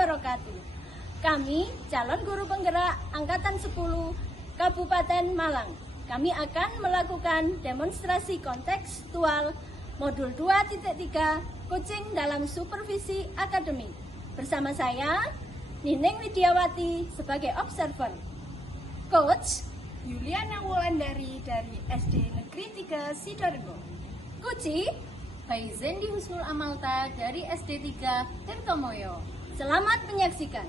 wabarakatuh. Kami calon guru penggerak Angkatan 10 Kabupaten Malang. Kami akan melakukan demonstrasi kontekstual modul 2.3 coaching dalam supervisi akademik. Bersama saya, Nining Widiawati sebagai observer. Coach Yuliana Wulandari dari SD Negeri 3 Sidoarjo. Kuci Faizendi Husnul Amalta dari SD 3 Tirtomoyo. Selamat menyaksikan.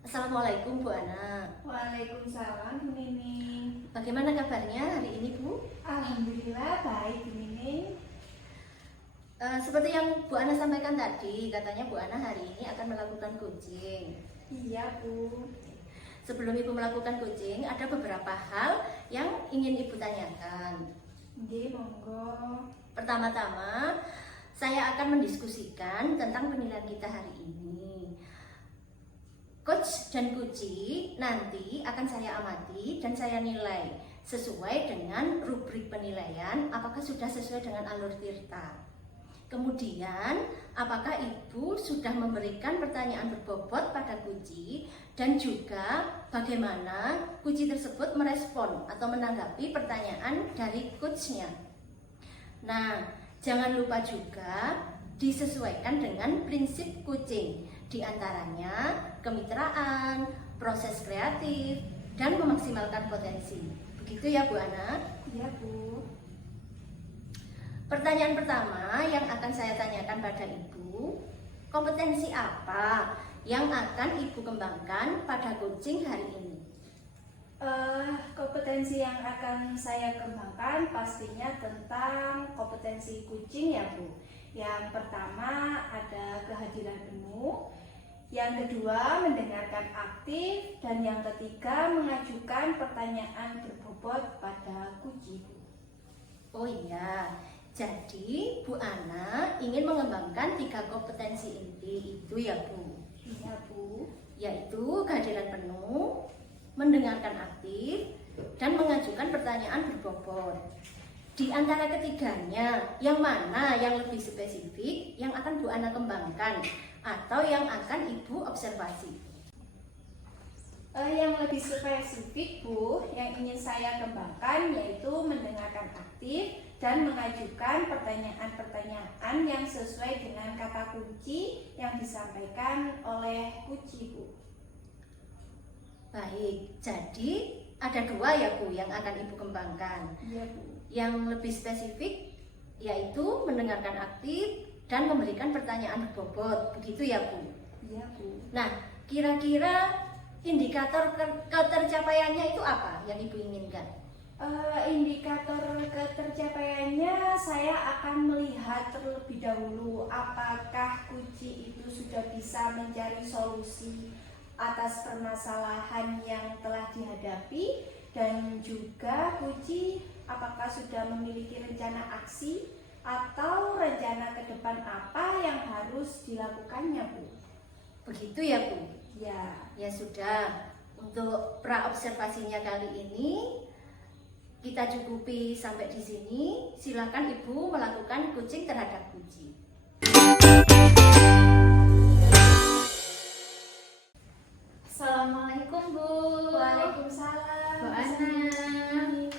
Assalamualaikum Bu Ana. Waalaikumsalam Bu Nining. Bagaimana kabarnya hari ini Bu? Alhamdulillah baik Bu Nining. Seperti yang Bu Ana sampaikan tadi, katanya Bu Ana hari ini akan melakukan coaching. Iya Bu. Sebelum Ibu melakukan coaching, ada beberapa hal yang ingin Ibu tanyakan. Nggih, monggo. Pertama-tama, saya akan mendiskusikan tentang penilaian kita hari ini. Coach dan Kuci nanti akan saya amati dan saya nilai sesuai dengan rubrik penilaian apakah sudah sesuai dengan alur tirta. Kemudian, apakah Ibu sudah memberikan pertanyaan berbobot pada Kuci dan juga bagaimana Kuci tersebut merespon atau menanggapi pertanyaan dari coachnya. Nah, jangan lupa juga disesuaikan dengan prinsip coaching, di antaranya kemitraan, proses kreatif, dan memaksimalkan potensi. Begitu ya Bu Ana? Iya Bu. Pertanyaan pertama yang akan saya tanyakan pada Ibu, kompetensi apa yang akan Ibu kembangkan pada coaching hari ini? Kompetensi yang akan saya kembangkan pastinya tentang kompetensi coaching ya Bu. Yang pertama ada kehadiran penuh, yang kedua mendengarkan aktif, dan yang ketiga mengajukan pertanyaan berbobot pada Kuci Bu. Oh iya, jadi Bu Ana ingin mengembangkan 3 kompetensi inti itu ya Bu? Iya Bu. Yaitu kehadiran penuh, mendengarkan aktif, dan mengajukan pertanyaan berbobot. Di antara ketiganya, yang mana yang lebih spesifik yang akan Bu Ana kembangkan atau yang akan Ibu observasi? Yang lebih spesifik Bu, yang ingin saya kembangkan yaitu mendengarkan aktif dan mengajukan pertanyaan-pertanyaan yang sesuai dengan kata kunci yang disampaikan oleh Kuci Bu. Baik, jadi ada 2 ya Bu yang akan Ibu kembangkan. Iya Bu. Yang lebih spesifik yaitu mendengarkan aktif dan memberikan pertanyaan berbobot, begitu ya Bu? Iya Bu. Nah, kira-kira indikator ketercapaiannya itu apa yang Ibu inginkan? Indikator ketercapaiannya saya akan melihat terlebih dahulu apakah Kuci itu sudah bisa mencari solusi atas permasalahan yang telah dihadapi, dan juga Kuci apakah sudah memiliki rencana aksi atau rencana ke depan apa yang harus dilakukannya Bu. Begitu ya Bu? Ya. Ya sudah, untuk pra-observasinya kali ini kita cukupi sampai di sini. Silakan Ibu melakukan coaching terhadap Kuci. Assalamualaikum Bu. Waalaikumsalam. Bu Ana,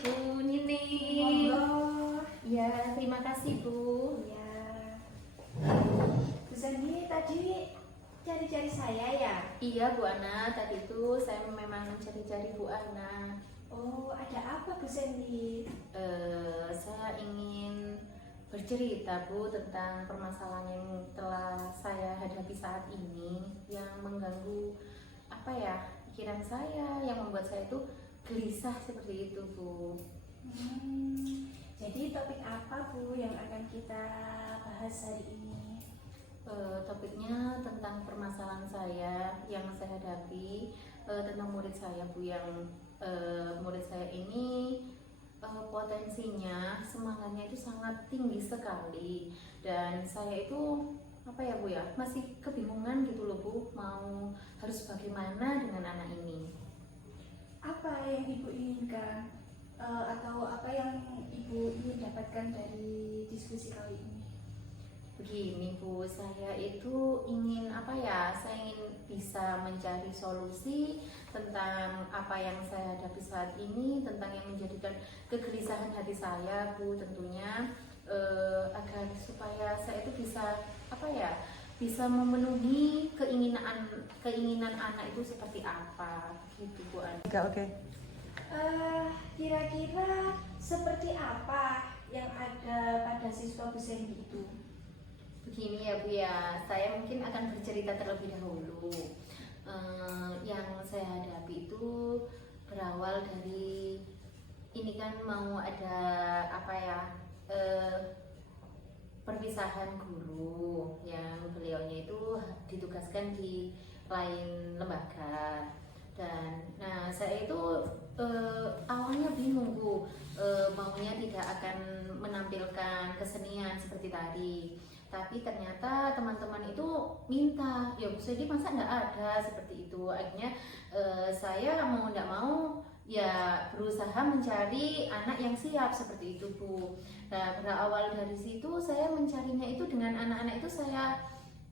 Bu Nining. Monggo. Ya, terima kasih Bu. Ya. Bu Zandi tadi cari-cari saya ya? Iya Bu Ana, tadi itu saya memang mencari-cari Bu Ana. Oh, ada apa Bu Zandi? Saya ingin bercerita Bu tentang permasalahan yang telah saya hadapi saat ini, yang mengganggu pikiran saya, yang membuat saya itu gelisah seperti itu Bu. Jadi topik apa Bu yang akan kita bahas hari ini? Topiknya tentang permasalahan saya yang saya hadapi, tentang murid saya Bu, yang murid saya ini potensinya, semangatnya itu sangat tinggi sekali, dan saya itu Bu ya, masih kebingungan gitu loh Bu, mau harus bagaimana dengan anak ini. Apa yang Ibu inginkan? atau apa yang Ibu ingin dapatkan dari diskusi kali ini? Begini Bu, saya itu ingin apa ya? Saya ingin bisa mencari solusi tentang apa yang saya hadapi saat ini, tentang yang menjadikan kegelisahan hati saya Bu, tentunya agar supaya saya itu bisa apa ya? Bisa memenuhi keinginan anak itu seperti apa, gitu Bu Ana. Oke. Kira-kira seperti apa yang ada pada siswa Bu Sandy itu? Begini ya Bu ya, saya mungkin akan bercerita terlebih dahulu. Yang saya hadapi itu berawal dari ini kan mau ada apa ya perpisahan guru yang beliaunya itu ditugaskan di lain lembaga. Dan nah saya itu awalnya bingung Bu, maunya tidak akan menampilkan kesenian seperti tadi, tapi ternyata teman-teman itu minta, ya Bu Sandy masa nggak ada seperti itu. Akhirnya saya mau nggak mau ya berusaha mencari anak yang siap seperti itu Bu. Nah berawal dari situ saya mencarinya itu dengan anak-anak itu saya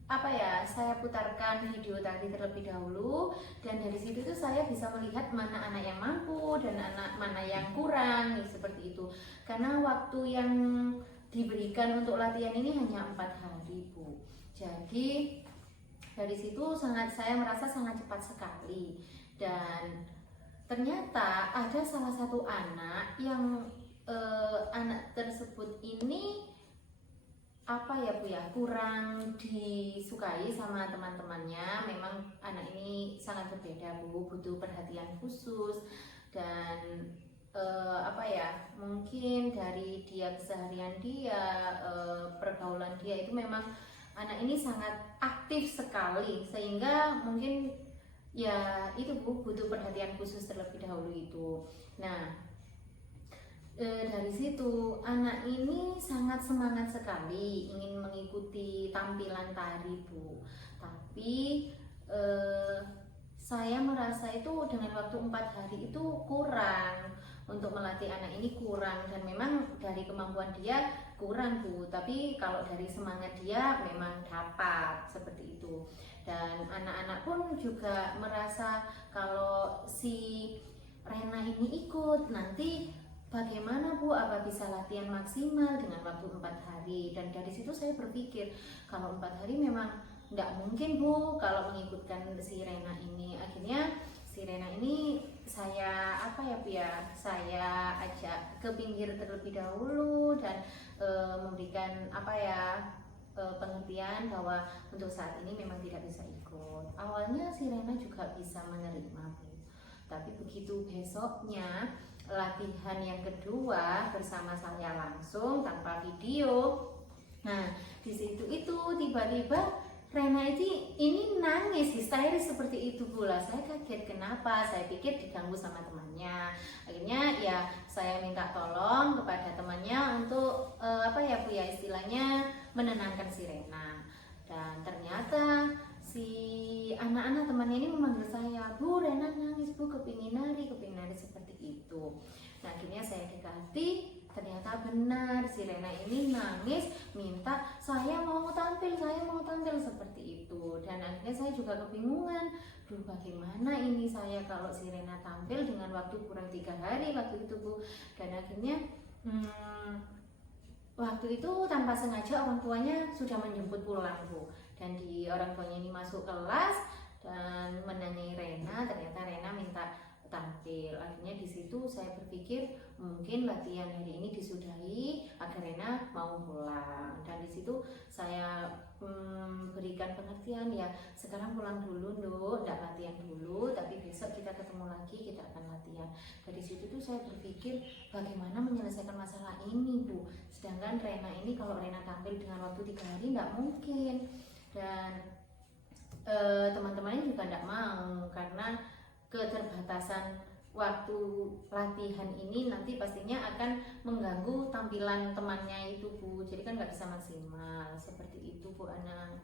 apa ya, saya putarkan video tadi terlebih dahulu, dan dari situ tuh saya bisa melihat mana anak yang mampu dan anak mana yang kurang seperti itu. Karena waktu yang diberikan untuk latihan ini hanya 4 hari Bu. Jadi dari situ saya merasa sangat cepat sekali, dan ternyata ada salah satu anak yang anak tersebut ini apa ya Bu ya, kurang disukai sama teman-temannya. Memang anak ini sangat berbeda Bu, butuh perhatian khusus, dan apa ya, mungkin dari dia keseharian dia, pergaulan dia itu memang anak ini sangat aktif sekali, sehingga mungkin ya itu Bu, butuh perhatian khusus terlebih dahulu itu. Nah dari situ anak ini sangat semangat sekali ingin mengikuti tampilan tari Bu, tapi saya merasa itu dengan waktu 4 hari itu kurang untuk melatih anak ini, kurang. Dan memang dari kemampuan dia kurang Bu, tapi kalau dari semangat dia memang dapat seperti itu. Dan anak-anak pun juga merasa kalau si Rena ini ikut nanti bagaimana Bu, apa bisa latihan maksimal dengan waktu 4 hari. Dan dari situ saya berpikir kalau 4 hari memang nggak mungkin Bu kalau mengikutkan si Rena ini. Akhirnya si Rena ini saya apa ya Bu ya, saya ajak ke pinggir terlebih dahulu dan memberikan apa ya pengertian bahwa untuk saat ini memang tidak bisa ikut. Awalnya si Rena juga bisa menerima Bu, tapi begitu besoknya latihan yang kedua bersama saya langsung tanpa video. Nah di situ itu tiba-tiba Rena ini nangis histeris seperti itu pula. Saya kaget kenapa, saya pikir diganggu sama temannya. Akhirnya ya saya minta tolong kepada temannya untuk apa ya Bu ya, istilahnya menenangkan si Rena. Dan ternyata si anak-anak temannya ini memanggil saya, Bu Rena nangis Bu, kepingin nari seperti itu. Nah akhirnya saya dekati, ternyata benar si Rena ini nangis minta saya mau tampil seperti itu. Dan akhirnya saya juga kebingungan, duh bagaimana ini saya kalau si Rena tampil dengan waktu kurang 3 hari waktu itu Bu. Dan akhirnya waktu itu tanpa sengaja orang tuanya sudah menjemput pulang Bu, dan di orang tuanya ini masuk kelas dan menanyai Rena, ternyata Rena minta tampil. Akhirnya di situ saya berpikir mungkin latihan hari ini disudahi agar Rena mau pulang. Dan di situ saya berikan pengertian, ya sekarang pulang dulu Nduk, enggak latihan dulu, tapi besok kita ketemu lagi, kita akan latihan. Dari situ tuh saya berpikir bagaimana menyelesaikan masalah ini Bu, sedangkan Rena ini kalau Rena tampil dengan waktu 3 hari enggak mungkin. Dan teman-temannya juga enggak mau karena keterbatasan waktu latihan ini nanti pastinya akan mengganggu tampilan temannya itu Bu, jadi kan nggak bisa maksimal seperti itu Bu Ana.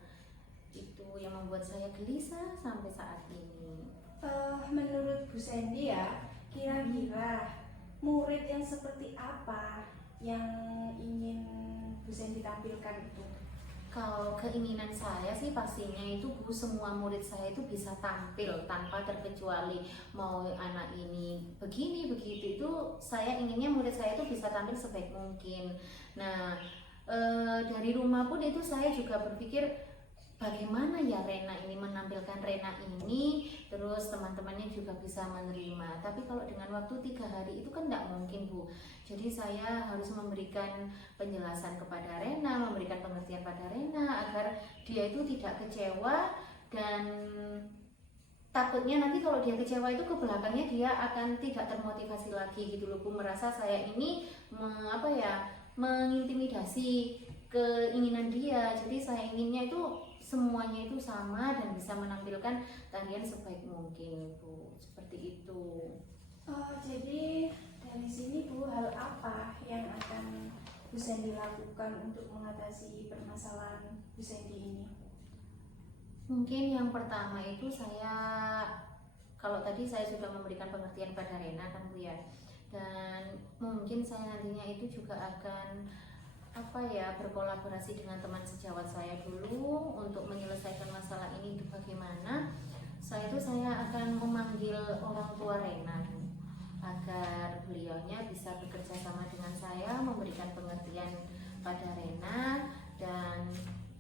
Itu yang membuat saya gelisah sampai saat ini. Menurut Bu Sandy ya, kira-kira murid yang seperti apa yang ingin Bu Sandy tampilkan itu? Kalau keinginan saya sih pastinya itu Bu, semua murid saya itu bisa tampil tanpa terkecuali. Mau anak ini begini begitu, itu saya inginnya murid saya itu bisa tampil sebaik mungkin. Nah, dari rumah pun itu saya juga berpikir bagaimana ya Rena ini menampilkan Rena ini, terus teman-temannya juga bisa menerima. Tapi kalau dengan waktu 3 hari itu kan tidak mungkin Bu. Jadi saya harus memberikan penjelasan kepada Rena, memberikan pengertian pada Rena agar dia itu tidak kecewa, dan takutnya nanti kalau dia kecewa itu ke belakangnya dia akan tidak termotivasi lagi gitu loh Bu, merasa saya ini mengintimidasi keinginan dia. Jadi saya inginnya itu semuanya itu sama dan bisa menampilkan tarian sebaik mungkin Bu, seperti itu. Oh, jadi dari sini Bu, hal apa yang akan Bu Sandy lakukan untuk mengatasi permasalahan Bu Sandy ini? Mungkin yang pertama itu saya, kalau tadi saya sudah memberikan pengertian pada Rena kan Bu ya, dan mungkin saya nantinya itu juga akan berkolaborasi dengan teman sejawat saya dulu untuk menyelesaikan masalah ini itu bagaimana. Saya akan memanggil orang tua Rena agar beliaunya bisa bekerja sama dengan saya, memberikan pengertian pada Rena, dan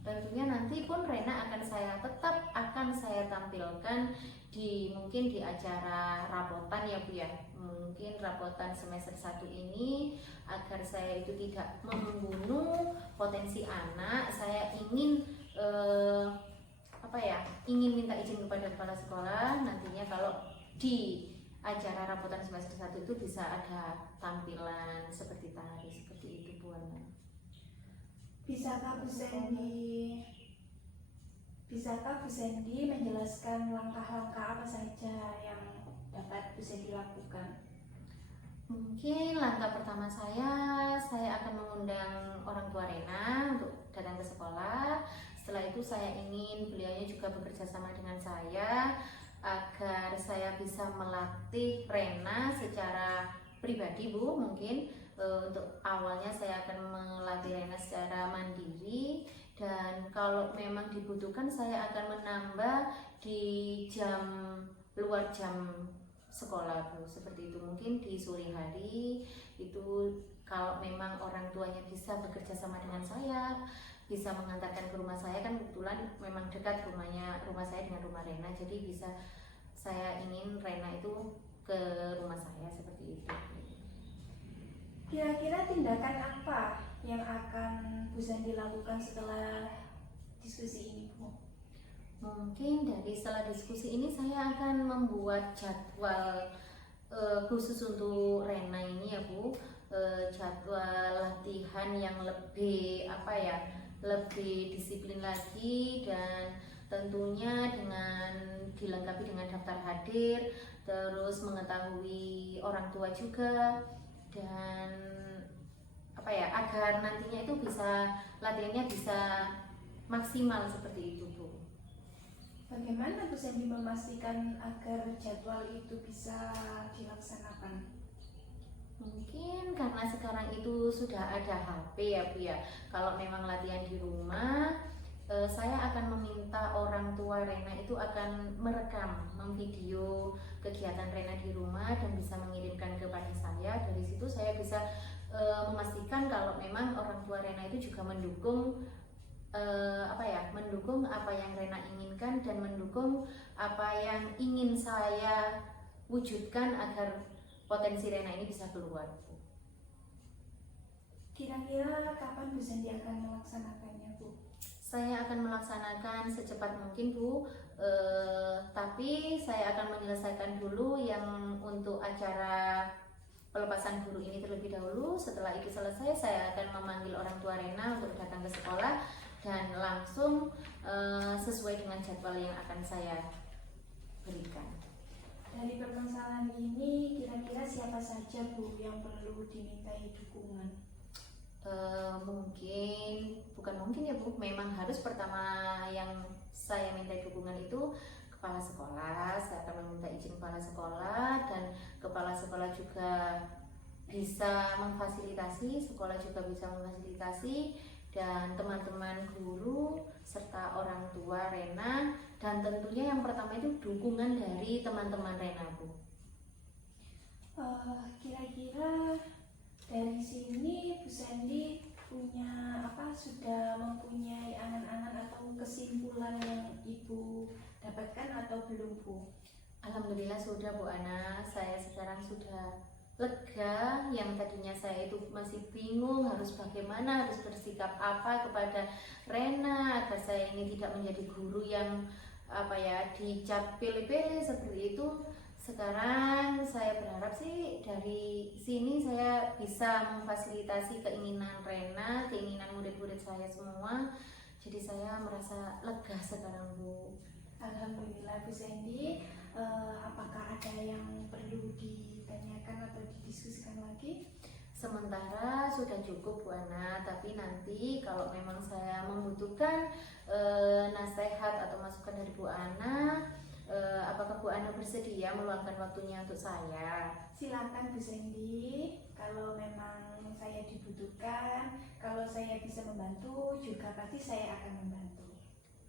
tentunya nanti pun Rena tetap akan saya tampilkan mungkin di acara rapotan ya Bu ya, mungkin rapotan semester 1 ini, agar saya itu tidak membunuh potensi anak. Saya ingin ingin minta izin kepada kepala sekolah nantinya kalau di acara rapotan semester 1 itu bisa ada tampilan seperti tari, seperti itu Bu Ana. Bisakah Bu Sandy menjelaskan langkah-langkah apa saja yang dapat Bu Sandy lakukan? Mungkin langkah pertama saya akan mengundang orang tua Rena untuk datang ke sekolah. Setelah itu saya ingin beliaunya juga bekerja sama dengan saya agar saya bisa melatih Rena secara pribadi Bu. Mungkin untuk awalnya saya akan melatih Rena secara mandiri, dan kalau memang dibutuhkan saya akan menambah di luar jam sekolah Bu, seperti itu. Mungkin di sore hari itu kalau memang orang tuanya bisa bekerja sama dengan saya, bisa mengantarkan ke rumah saya, kan kebetulan memang dekat rumah saya dengan rumah Rena, jadi bisa, saya ingin Rena itu ke rumah saya seperti itu. Kira-kira tindakan apa yang akan Bu Sandy lakukan setelah diskusi ini Bu? Mungkin setelah diskusi ini saya akan membuat jadwal khusus untuk Rena ini ya Bu, jadwal latihan yang lebih lebih disiplin lagi, dan tentunya dengan dilengkapi dengan daftar hadir, terus mengetahui orang tua juga, dan agar nantinya itu latihannya bisa maksimal seperti itu Bu. Bagaimana Bu Sandy memastikan agar jadwal itu bisa dilaksanakan? Mungkin karena sekarang itu sudah ada HP ya Bu ya. Kalau memang latihan di rumah, saya akan meminta orang tua Rena itu akan merekam, memvideo kegiatan Rena di rumah dan bisa mengirimkan kepada saya. Dari situ saya bisa memastikan kalau memang orang tua Rena itu juga mendukung mendukung apa yang Rena inginkan, dan mendukung apa yang ingin saya wujudkan agar potensi Rena ini bisa keluar. Kira-kira kapan Bu Sandy akan melaksanakannya Bu? Saya akan melaksanakan secepat mungkin Bu, tapi saya akan menyelesaikan dulu yang untuk acara pelepasan guru ini terlebih dahulu. Setelah itu selesai, saya akan memanggil orang tua Rena untuk datang ke sekolah dan langsung sesuai dengan jadwal yang akan saya berikan. Dari permasalahan ini, kira-kira siapa saja Bu yang perlu dimintai dukungan? Bukan mungkin ya Bu, memang harus pertama yang saya minta dukungan itu kepala sekolah. Saya akan meminta izin kepala sekolah, dan kepala sekolah juga bisa memfasilitasi, sekolah juga bisa memfasilitasi, dan teman-teman guru serta orang tua Rena, dan tentunya yang pertama itu dukungan dari teman-teman Rena, Bu. Kira-kira dari sini Bu Sandy sudah mempunyai angan-angan atau kesimpulan yang Ibu dapatkan atau belum, Bu? Alhamdulillah sudah, Bu Ana. Saya sekarang sudah lega. Yang tadinya saya itu masih bingung harus bagaimana, harus bersikap apa kepada Rena agar saya ini tidak menjadi guru yang dicap pilih-pilih seperti itu. Sekarang saya berharap sih dari sini saya bisa memfasilitasi keinginan Rena, keinginan murid-murid saya semua. Jadi saya merasa lega sekarang, Bu. Alhamdulillah, Bu Sandy. Apakah ada yang perlu ditanyakan atau didiskusikan lagi? Sementara sudah cukup, Bu Ana, tapi nanti kalau memang saya membutuhkan nasihat atau masukan dari Bu Ana, apakah Bu Ana bersedia meluangkan waktunya untuk saya? Silakan, Bu Sandy. Kalau memang saya dibutuhkan, kalau saya bisa membantu juga pasti saya akan membantu.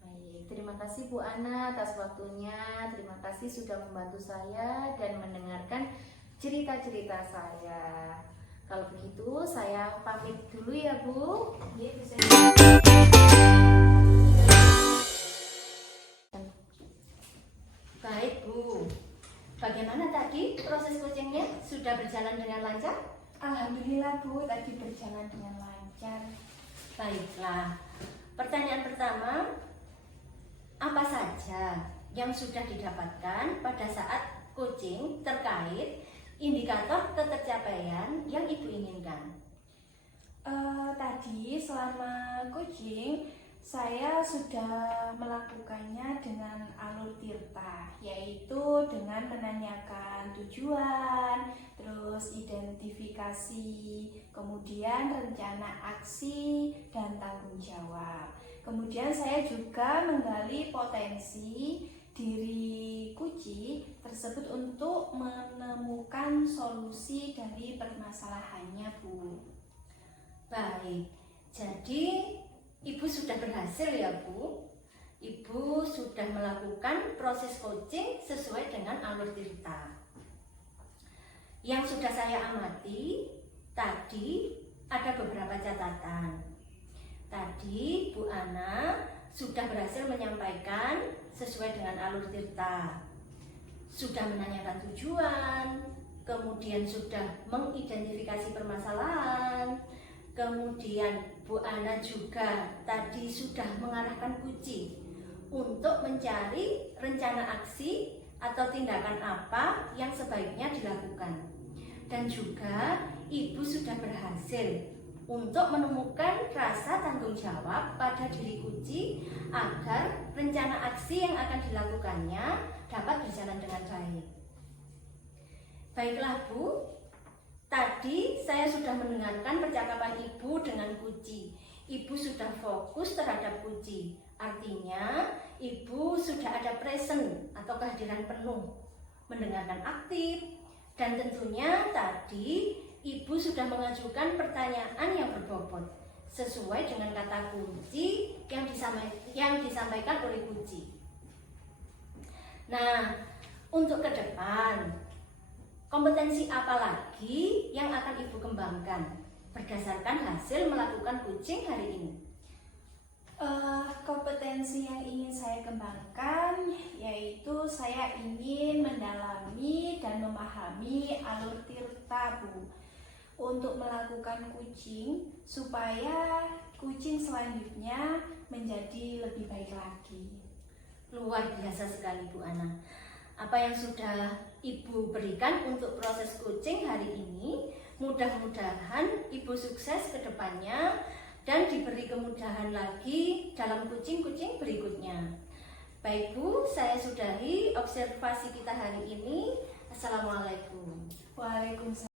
Baik, terima kasih Bu Ana atas waktunya. Terima kasih sudah membantu saya dan mendengarkan cerita-cerita saya. Kalau begitu saya pamit dulu ya, Bu. Iya, Bu Sandy. Baik, Bu. Bagaimana tadi proses coachingnya? Sudah berjalan dengan lancar? Alhamdulillah, Bu, tadi berjalan dengan lancar. Baiklah. Pertanyaan pertama, apa saja yang sudah didapatkan pada saat coaching terkait indikator ketercapaian yang Ibu inginkan? Tadi selama coaching saya sudah melakukannya dengan alur tirta, yaitu dengan menanyakan tujuan, terus identifikasi, kemudian rencana aksi dan tanggung jawab. Kemudian saya juga menggali potensi diri Kuci tersebut untuk menemukan solusi dari permasalahannya, Bu. Baik, jadi Ibu sudah berhasil ya, Bu. Ibu sudah melakukan proses coaching sesuai dengan alur tirta. Yang sudah saya amati, tadi ada beberapa catatan. Tadi Bu Ana sudah berhasil menyampaikan sesuai dengan alur tirta. Sudah menanyakan tujuan, kemudian sudah mengidentifikasi permasalahan, kemudian Bu Ana juga tadi sudah mengarahkan Kuci untuk mencari rencana aksi atau tindakan apa yang sebaiknya dilakukan. Dan juga Ibu sudah berhasil untuk menemukan rasa tanggung jawab pada diri Kuci agar rencana aksi yang akan dilakukannya dapat berjalan dengan baik. Baiklah, Bu. Tadi saya sudah mendengarkan percakapan Ibu dengan Kuci. Ibu sudah fokus terhadap Kuci. Artinya, Ibu sudah ada present atau kehadiran penuh, mendengarkan aktif, dan tentunya tadi Ibu sudah mengajukan pertanyaan yang berbobot sesuai dengan kata kunci yang disampaikan oleh Kuci. Nah, untuk ke depan, kompetensi apa lagi yang akan Ibu kembangkan berdasarkan hasil melakukan coaching hari ini? Kompetensi yang ingin saya kembangkan yaitu saya ingin mendalami dan memahami alur tirta, Bu, untuk melakukan coaching supaya coaching selanjutnya menjadi lebih baik lagi. Luar biasa sekali, Bu Ana. Apa yang sudah Ibu berikan untuk proses coaching hari ini, mudah-mudahan Ibu sukses ke depannya dan diberi kemudahan lagi dalam coaching-coaching berikutnya. Baik, Bu, saya sudahi observasi kita hari ini. Assalamualaikum. Waalaikumsalam.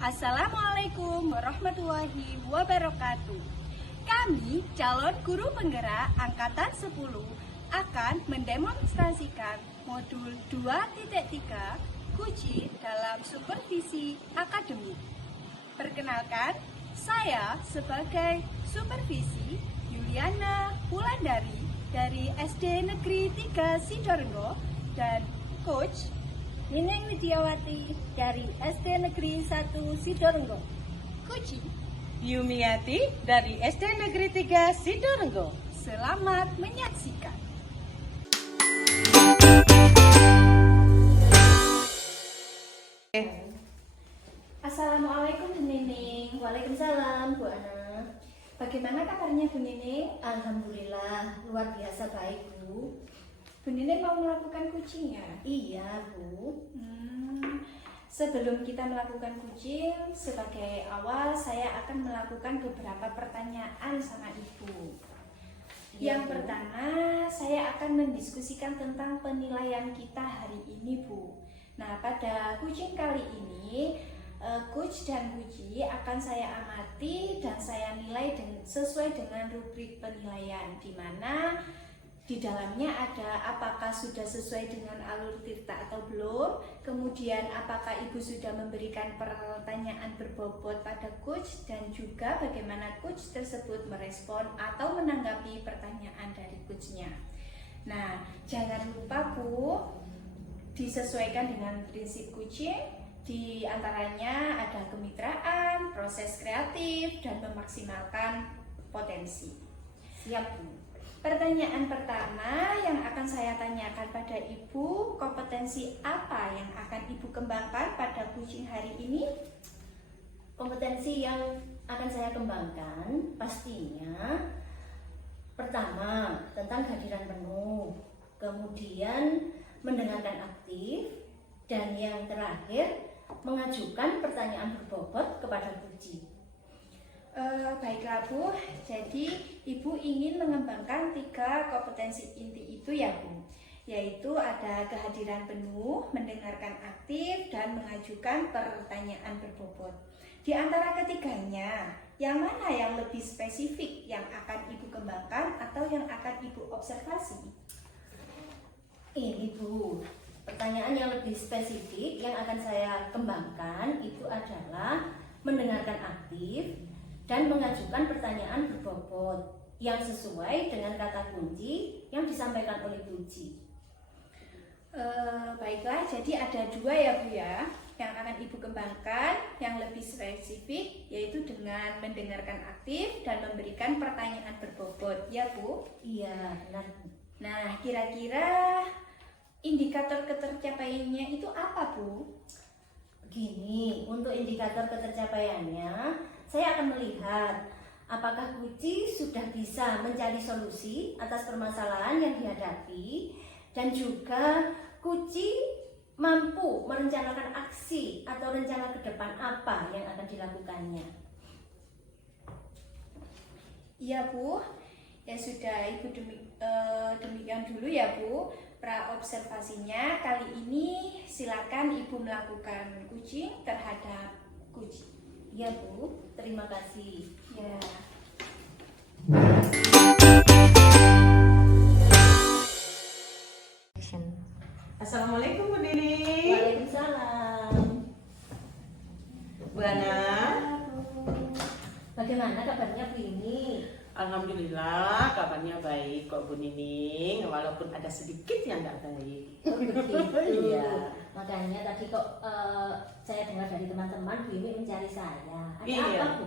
Assalamualaikum warahmatullahi wabarakatuh. Kami calon guru penggerak angkatan 10 akan mendemonstrasikan modul 2.3 Kuci dalam supervisi akademik. Perkenalkan, saya sebagai supervisi Yuliana Wulandari dari SD Negeri 3 Sidoarjo dan Coach Nining Widiawati dari SD Negeri 1 Sidoarjo. Kuci Yumiati dari SD Negeri 3 Sidoarjo. Selamat menyaksikan. Assalamualaikum Bu Nining. Waalaikumsalam Bu Ana. Bagaimana kabarnya Bu Nining? Alhamdulillah luar biasa baik Bu. Bu Nining mau melakukan kucingnya? Iya Bu. Sebelum kita melakukan kucing, sebagai awal saya akan melakukan beberapa pertanyaan sama Ibu. Iya, Yang Bu. pertama, saya akan mendiskusikan tentang penilaian kita hari ini, Bu. Nah, pada kucing kali ini, Coach dan Kuci akan saya amati dan saya nilai sesuai dengan rubrik penilaian, di mana di dalamnya ada apakah sudah sesuai dengan alur tirta atau belum, kemudian apakah Ibu sudah memberikan pertanyaan berbobot pada Coach, dan juga bagaimana Coach tersebut merespon atau menanggapi pertanyaan dari Coachnya. Nah, jangan lupa Bu, disesuaikan dengan prinsip kucing. Di antaranya ada kemitraan, proses kreatif, dan memaksimalkan potensi. Siap Bu. Pertanyaan pertama yang akan saya tanyakan pada Ibu, kompetensi apa yang akan Ibu kembangkan pada kucing hari ini? Kompetensi yang akan saya kembangkan pastinya pertama tentang kehadiran penuh, kemudian mendengarkan aktif, dan yang terakhir mengajukan pertanyaan berbobot kepada kucing. Baiklah Bu, jadi Ibu ingin mengembangkan 3 kompetensi inti itu ya Bu, yaitu ada kehadiran penuh, mendengarkan aktif, dan mengajukan pertanyaan berbobot. Di antara ketiganya, yang mana yang lebih spesifik yang akan Ibu kembangkan atau yang akan Ibu observasi? Ini Bu, pertanyaan yang lebih spesifik yang akan saya kembangkan itu adalah mendengarkan aktif dan mengajukan pertanyaan berbobot yang sesuai dengan kata kunci yang disampaikan oleh Kuci. Baiklah, jadi ada 2 ya Bu ya yang akan Ibu kembangkan, yang lebih spesifik yaitu dengan mendengarkan aktif dan memberikan pertanyaan berbobot ya Bu. Iya, benar Bu. Nah, kira-kira indikator ketercapaiannya itu apa Bu? Begini, untuk indikator ketercapaiannya, saya akan melihat apakah Kuci sudah bisa mencari solusi atas permasalahan yang dihadapi, dan juga Kuci mampu merencanakan aksi atau rencana ke depan apa yang akan dilakukannya. Iya Bu, ya sudah Ibu demikian dulu ya Bu pra-observasinya. Kali ini silakan Ibu melakukan kucing terhadap Kuci. Iya Bu, terima kasih. Ya. Assalamualaikum Bu Nining. Waalaikumsalam. Bu Ana. Bagaimana kabarnya Bu ini? Alhamdulillah kabarnya baik kok Bu Nining, walaupun ada sedikit yang nggak baik. Oh, begitu. Iya. Makanya tadi kok saya dengar dari teman-teman Bu ini mencari saya. Ada Iya. apa Bu?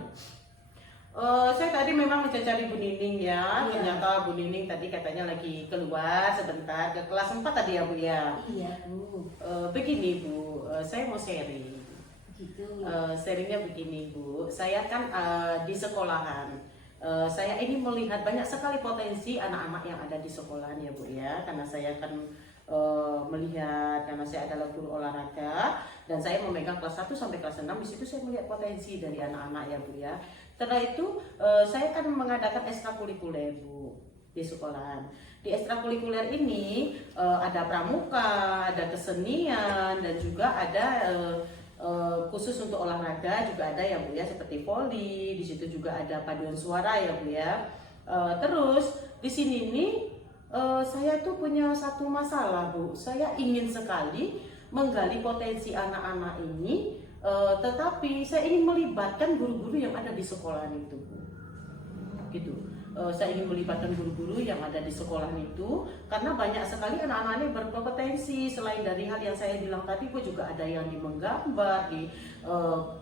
Saya tadi memang mencari Bu Nining ya. Iya. Ternyata Bu Nining tadi katanya lagi keluar sebentar ke kelas 4 tadi ya Bu ya. Iya Bu. Begini Bu, saya mau sharing. Begitu. Sharingnya begini Bu, saya kan di sekolahan. Saya ini melihat banyak sekali potensi anak-anak yang ada di sekolahan ya Bu ya, karena saya kan melihat, karena saya adalah guru olahraga dan saya memegang kelas 1 sampai kelas 6. Di situ saya melihat potensi dari anak-anak ya Bu ya. Setelah itu saya kan mengadakan ekstrakurikuler Bu di sekolahan. Di ekstrakurikuler ini ada pramuka, ada kesenian, dan juga ada khusus untuk olahraga juga ada ya Bu ya, seperti voli. Di situ juga ada paduan suara ya Bu ya. Terus di sini nih saya tuh punya satu masalah, Bu. Saya ingin sekali menggali potensi anak-anak ini, tetapi saya ingin melibatkan guru-guru yang ada di sekolah itu, Bu. Gitu. Saya ingin melibatkan guru-guru yang ada di sekolah itu karena banyak sekali anak-anak ini berkompetensi. Selain dari hal yang saya bilang tadi, Bu, juga ada yang di menggambar, di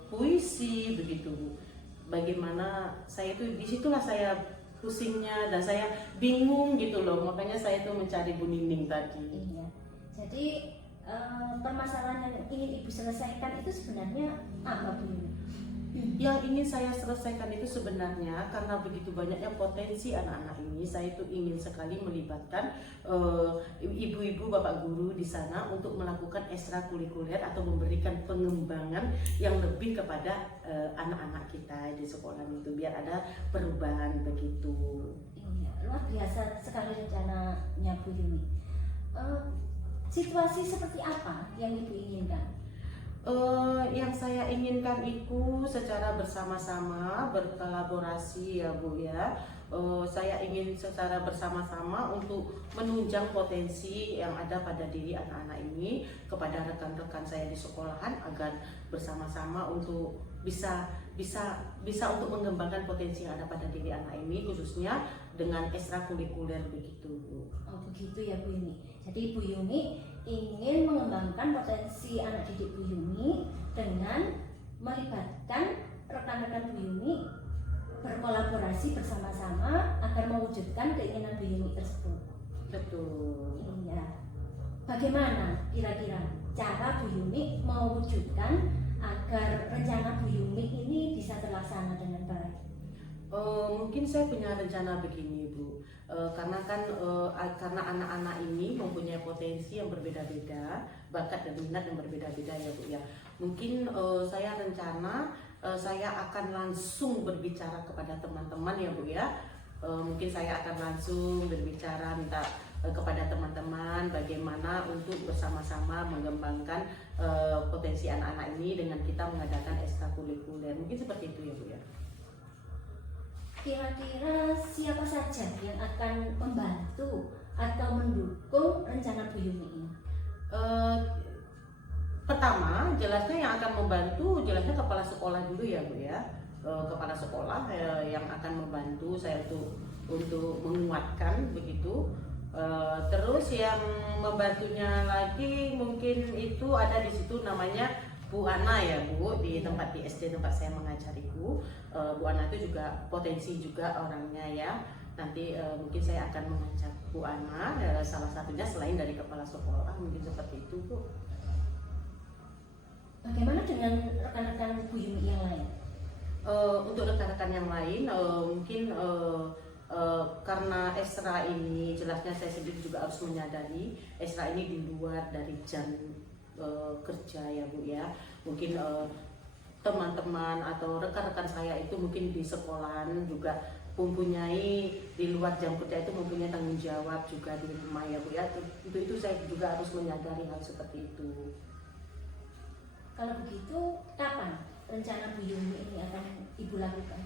puisi, begitu, Bu. Bagaimana saya itu, disitulah saya pusingnya dan saya bingung gitu loh, makanya saya tuh mencari Bu Nining tadi. Iya. Jadi permasalahan yang ingin Ibu selesaikan itu sebenarnya apa, Bu? Yang ingin saya selesaikan itu sebenarnya karena begitu banyaknya potensi anak-anak ini, saya itu ingin sekali melibatkan ibu-ibu, bapak guru di sana untuk melakukan ekstrakurikuler atau memberikan pengembangan yang lebih kepada anak-anak kita di sekolah itu, biar ada perubahan begitu. Iya, luar biasa sekali rencananya Bu Yuni. Situasi seperti apa yang Ibu inginkan? Yang saya inginkan itu secara bersama-sama berkolaborasi ya, Bu ya. Saya ingin secara bersama-sama untuk menunjang potensi yang ada pada diri anak-anak ini kepada rekan-rekan saya di sekolahan agar bersama-sama untuk bisa untuk mengembangkan potensi yang ada pada diri anak ini, khususnya dengan ekstrakurikuler begitu, Bu. Oh begitu ya Bu Yuni. Jadi Bu Yuni ingin mengembangkan potensi anak didik Bu Yuni dengan melibatkan rekan-rekan Bu Yuni berkolaborasi bersama-sama agar mewujudkan keinginan Bu Yuni tersebut. Betul. Iya. Bagaimana kira-kira cara Bu Yuni mewujudkan agar rencana Bu Yuni ini bisa terlaksana dengan baik? Mungkin saya punya rencana begini, Bu. Karena karena anak-anak ini mempunyai potensi yang berbeda-beda, bakat dan minat yang berbeda-beda ya, Bu ya. Mungkin saya rencana saya akan langsung berbicara kepada teman-teman ya, Bu ya. Mungkin saya akan langsung berbicara minta kepada teman-teman bagaimana untuk bersama-sama mengembangkan potensi anak-anak ini dengan kita mengadakan ekstrakurikuler. Mungkin seperti itu ya, Bu ya. Kira-kira siapa saja yang akan membantu atau mendukung rencana Bu Yuni ini? Pertama, jelasnya yang akan membantu, jelasnya kepala sekolah dulu ya, Bu ya. Kepala sekolah yang akan membantu saya untuk menguatkan begitu. Terus yang membantunya lagi mungkin itu ada di situ namanya Bu Ana ya, Bu, di SD tempat saya mengajar itu. Bu Ana itu juga potensi juga orangnya ya. Nanti mungkin saya akan mengajak Bu Ana, salah satunya selain dari kepala sekolah, mungkin seperti itu, Bu. Bagaimana dengan rekan-rekan Bu Yuni yang lain? Untuk rekan-rekan yang lain mungkin karena ekstra ini jelasnya saya sendiri juga harus menyadari ekstra ini di luar dari jam kerja ya, Bu ya. Mungkin teman-teman atau rekan-rekan saya itu mungkin di sekolahan juga mempunyai, di luar jam kerja itu mempunyai tanggung jawab juga di rumah ya, Bu ya. Itu saya juga harus menyadari hal seperti itu. Kalau begitu, kapan rencana Bu Yuni ini akan Ibu lakukan?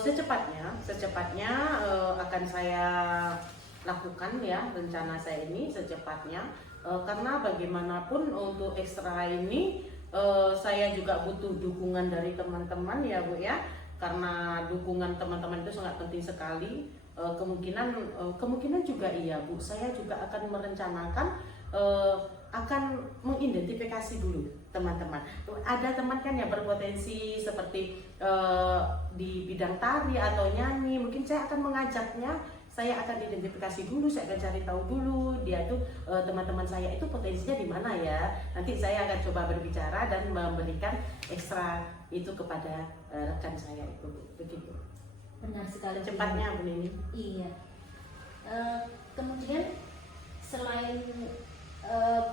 Secepatnya akan saya lakukan ya rencana saya ini secepatnya, karena bagaimanapun untuk ekstra ini saya juga butuh dukungan dari teman-teman ya, Bu ya, karena dukungan teman-teman itu sangat penting sekali. Kemungkinan juga iya, Bu, saya juga akan merencanakan akan mengidentifikasi dulu teman-teman. Ada teman kan yang berpotensi seperti di bidang tari atau nyanyi, mungkin saya akan mengajaknya. Saya akan identifikasi dulu, saya akan cari tahu dulu dia tuh teman-teman saya itu potensinya di mana ya. Nanti saya akan coba berbicara dan memberikan ekstra itu kepada rekan saya itu, begitu. Benar sekali. Cepatnya, Bu Nini. Iya. Kemudian selain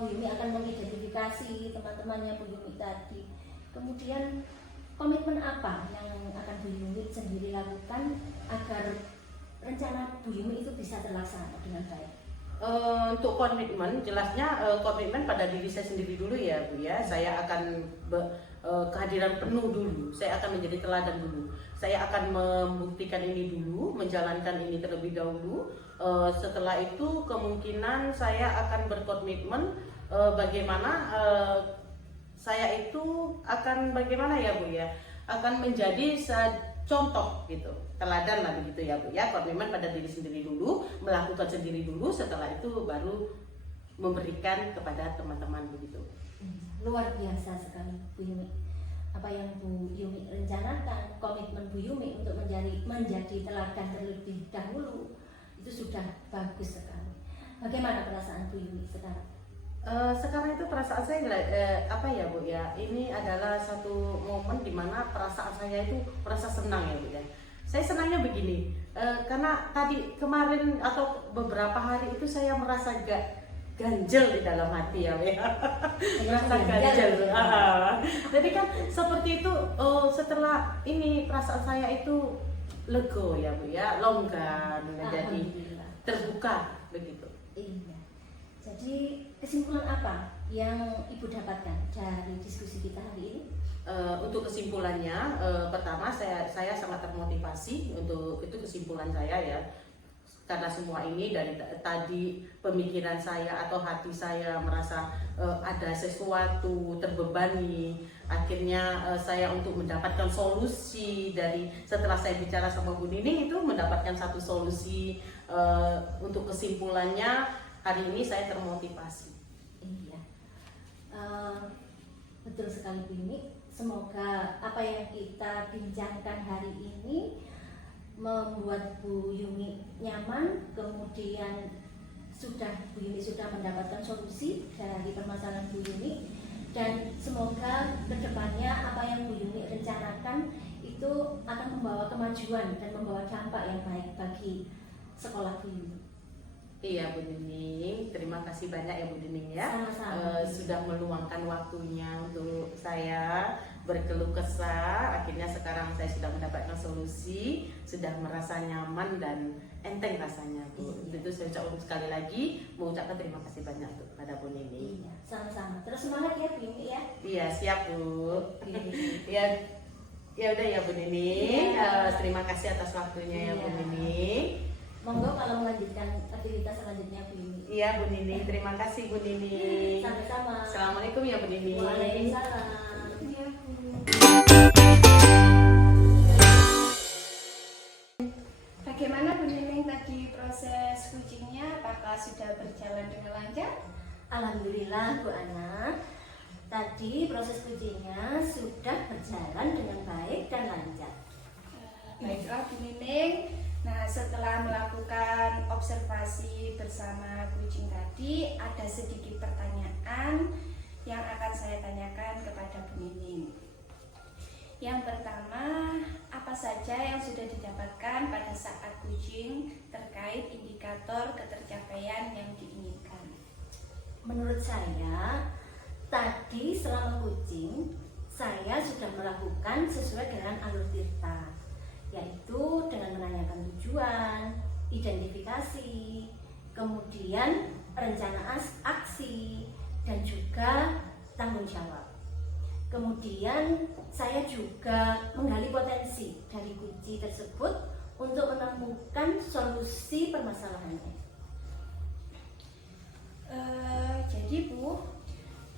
Bu Yuni akan mengidentifikasi teman-temannya Bu Yuni tadi, kemudian komitmen apa yang akan Bu Yuni sendiri lakukan agar rencana Bu Yuni itu bisa terlaksana dengan baik? Untuk komitmen, jelasnya komitmen pada diri saya sendiri dulu ya, Bu ya. Saya akan kehadiran penuh dulu. Saya akan menjadi teladan dulu. Saya akan membuktikan ini dulu, menjalankan ini terlebih dahulu. Setelah itu kemungkinan saya akan berkomitmen bagaimana saya itu akan bagaimana ya Bu ya, akan menjadi contoh gitu, teladan lah begitu ya Bu ya. Komitmen pada diri sendiri dulu, melakukan sendiri dulu, setelah itu baru memberikan kepada teman-teman begitu. Luar biasa sekali Bu Yumi. Apa yang Bu Yumi rencanakan, komitmen Bu Yumi untuk menjadi teladan terlebih dahulu, itu sudah bagus sekali. Bagaimana perasaan Bu Yumi sekarang? Sekarang itu perasaan saya apa ya Bu ya, ini adalah satu momen dimana perasaan saya itu merasa senang ya Bu ya. Saya senangnya begini, karena tadi kemarin atau beberapa hari itu saya merasa ganjel di dalam hati ya Bu ya. Merasa ganjel. Jadi kan seperti itu, setelah ini perasaan saya itu lego ya Bu ya, longgar, jadi terbuka begitu. Iya. Jadi kesimpulan apa yang Ibu dapatkan dari diskusi kita hari ini? Untuk kesimpulannya, pertama saya sangat termotivasi untuk itu kesimpulan saya ya, karena semua ini dari tadi pemikiran saya atau hati saya merasa ada sesuatu terbebani, akhirnya saya untuk mendapatkan solusi dari setelah saya bicara sama Bu Nining itu mendapatkan satu solusi. Untuk kesimpulannya hari ini saya termotivasi. Iya, betul sekali Bu Yumi. Semoga apa yang kita bincangkan hari ini membuat Bu Yumi nyaman, kemudian Bu Yumi sudah mendapatkan solusi dari permasalahan Bu Yumi, dan semoga kedepannya apa yang Bu Yumi rencanakan itu akan membawa kemajuan dan membawa dampak yang baik bagi sekolah Bu Yumi. Iya Bu Nining, terima kasih banyak ya Bu Nining ya. Sama-sama. Sudah meluangkan waktunya untuk saya berkeluh kesah. Akhirnya sekarang saya sudah mendapatkan solusi, sudah merasa nyaman dan enteng rasanya Bu. Iya. Itu saya ucapkan sekali lagi, mengucapkan terima kasih banyak kepada Bu Nining. Iya, sama-sama. Terus semangat ya Bu Yumi ya. Iya siap Bu. Iya. Ya udah ya Bu Nining. Iya. Terima kasih atas waktunya ya Bu Iya. Nining. Monggo kalau melanjutkan aktivitas selanjutnya Bu Yumi. Iya Bu Nining, terima kasih Bu Nining. Sama-sama. Assalamualaikum ya Bu Nining. Waalaikumsalam. Iya, Bu. Bagaimana Bu Nining tadi proses kucingnya? Apakah sudah berjalan dengan lancar? Alhamdulillah Bu Ana. Tadi proses kucingnya sudah berjalan dengan baik dan lancar. Baiklah Bu Nining. Nah, setelah melakukan observasi bersama kucing tadi, ada sedikit pertanyaan yang akan saya tanyakan kepada Bu Nining. Yang pertama, apa saja yang sudah didapatkan pada saat kucing terkait indikator ketercapaian yang diinginkan? Menurut saya, tadi selama kucing, saya sudah melakukan sesuai dengan alur tirta, yaitu dengan menanyakan tujuan, identifikasi, kemudian rencana aksi, dan juga tanggung jawab. Kemudian saya juga menggali potensi dari kunci tersebut untuk menemukan solusi permasalahannya. Jadi Bu,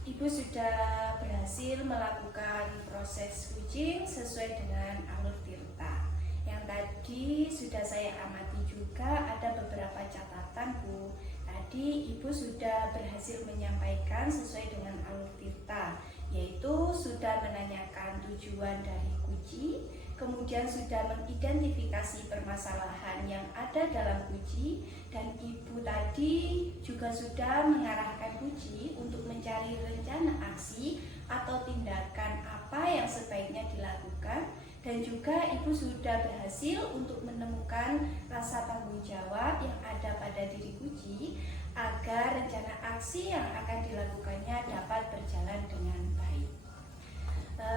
Ibu sudah berhasil melakukan proses kucing sesuai dengan alur tirta. Yang tadi sudah saya amati juga ada beberapa catatan Bu. Tadi Ibu sudah berhasil menyampaikan sesuai dengan alur tirta, yaitu sudah menanyakan tujuan dari kucing, kemudian sudah mengidentifikasi permasalahan yang ada dalam kucing, dan Ibu tadi juga sudah mengarahkan kucing untuk mencari rencana aksi atau tindakan apa yang sebaiknya dilakukan, dan juga Ibu sudah berhasil untuk menemukan rasa tanggung jawab yang ada pada diri kucing agar rencana aksi yang akan dilakukannya dapat berjalan dengan baik.